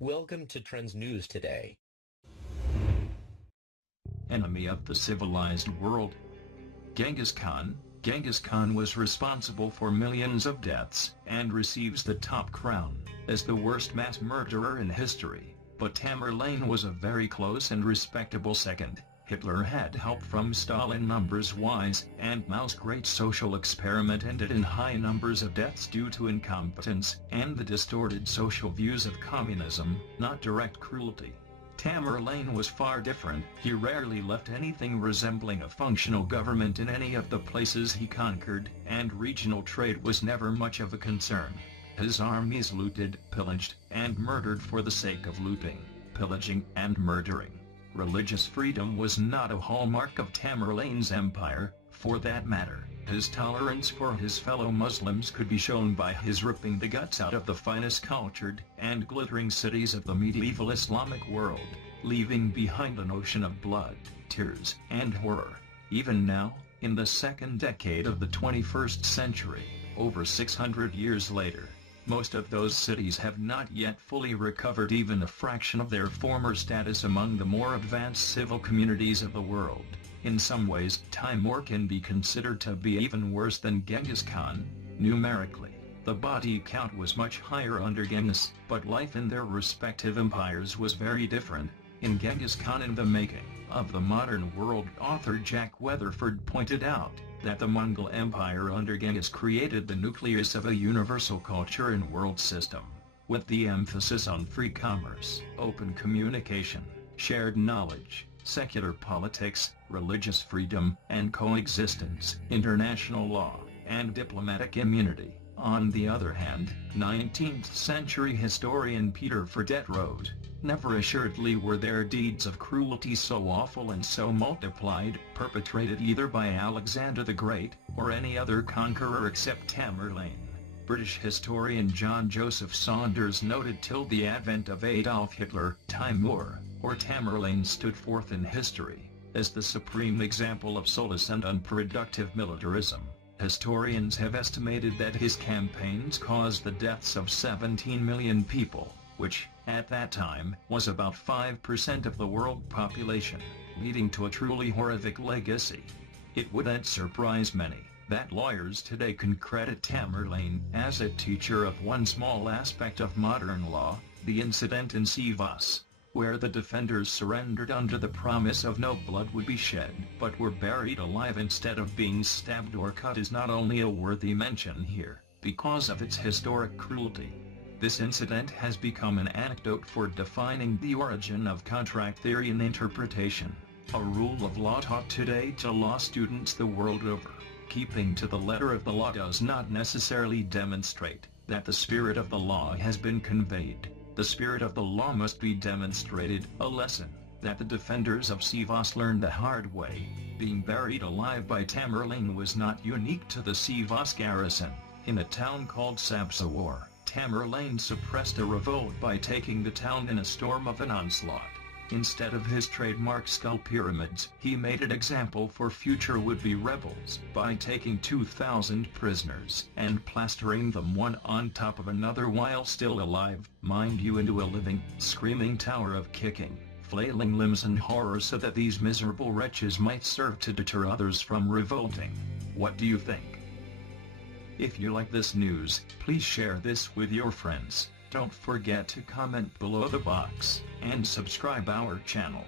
Welcome to Trends News Today. Enemy of the civilized world. Genghis Khan. Genghis Khan was responsible for millions of deaths, and receives the top crown, as the worst mass murderer in history, but Tamerlane was a very close and respectable second. Hitler had help from Stalin. Numbers-wise, and Mao's great social experiment ended in high numbers of deaths due to incompetence, and the distorted social views of communism, not direct cruelty. Tamerlane was far different. He rarely left anything resembling a functional government in any of the places he conquered, and regional trade was never much of a concern. His armies looted, pillaged, and murdered for the sake of looting, pillaging, and murdering. Religious freedom was not a hallmark of Tamerlane's empire. For that matter, his tolerance for his fellow Muslims could be shown by his ripping the guts out of the finest cultured and glittering cities of the medieval Islamic world, leaving behind an ocean of blood, tears, and horror. Even now, in the second decade of the 21st century, over 600 years later, most of those cities have not yet fully recovered even a fraction of their former status among the more advanced civil communities of the world. In some ways, Timur can be considered to be even worse than Genghis Khan. Numerically, the body count was much higher under Genghis, but life in their respective empires was very different. In Genghis Khan in the Making of the Modern World, author Jack Weatherford pointed out that the Mongol Empire under Genghis created the nucleus of a universal culture and world system, with the emphasis on free commerce, open communication, shared knowledge, secular politics, religious freedom and coexistence, international law, and diplomatic immunity. On the other hand, 19th century historian Peter Fredette wrote, "Never assuredly were there deeds of cruelty so awful and so multiplied, perpetrated either by Alexander the Great, or any other conqueror except Tamerlane." British historian John Joseph Saunders noted till the advent of Adolf Hitler, Timur, or Tamerlane stood forth in history as the supreme example of soulless and unproductive militarism. Historians have estimated that his campaigns caused the deaths of 17 million people, which, at that time, was about 5% of the world population, leading to a truly horrific legacy. It wouldn't surprise many that lawyers today can credit Tamerlane as a teacher of one small aspect of modern law, the incident in Sivas, where the defenders surrendered under the promise of no blood would be shed, but were buried alive instead of being stabbed or cut, is not only a worthy mention here, because of its historic cruelty. This incident has become an anecdote for defining the origin of contract theory and interpretation, a rule of law taught today to law students the world over. Keeping to the letter of the law does not necessarily demonstrate that the spirit of the law has been conveyed. The spirit of the law must be demonstrated, a lesson that the defenders of Sivas learned the hard way. Being buried alive by Tamerlane was not unique to the Sivas garrison. In a town called Sabsawar, Tamerlane suppressed a revolt by taking the town in a storm of an onslaught. Instead of his trademark skull pyramids, he made an example for future would-be rebels by taking 2,000 prisoners and plastering them one on top of another while still alive, mind you, into a living, screaming tower of kicking, flailing limbs and horror, so that these miserable wretches might serve to deter others from revolting. What do you think? If you like this news, please share this with your friends. Don't forget to comment below the box, and subscribe our channel.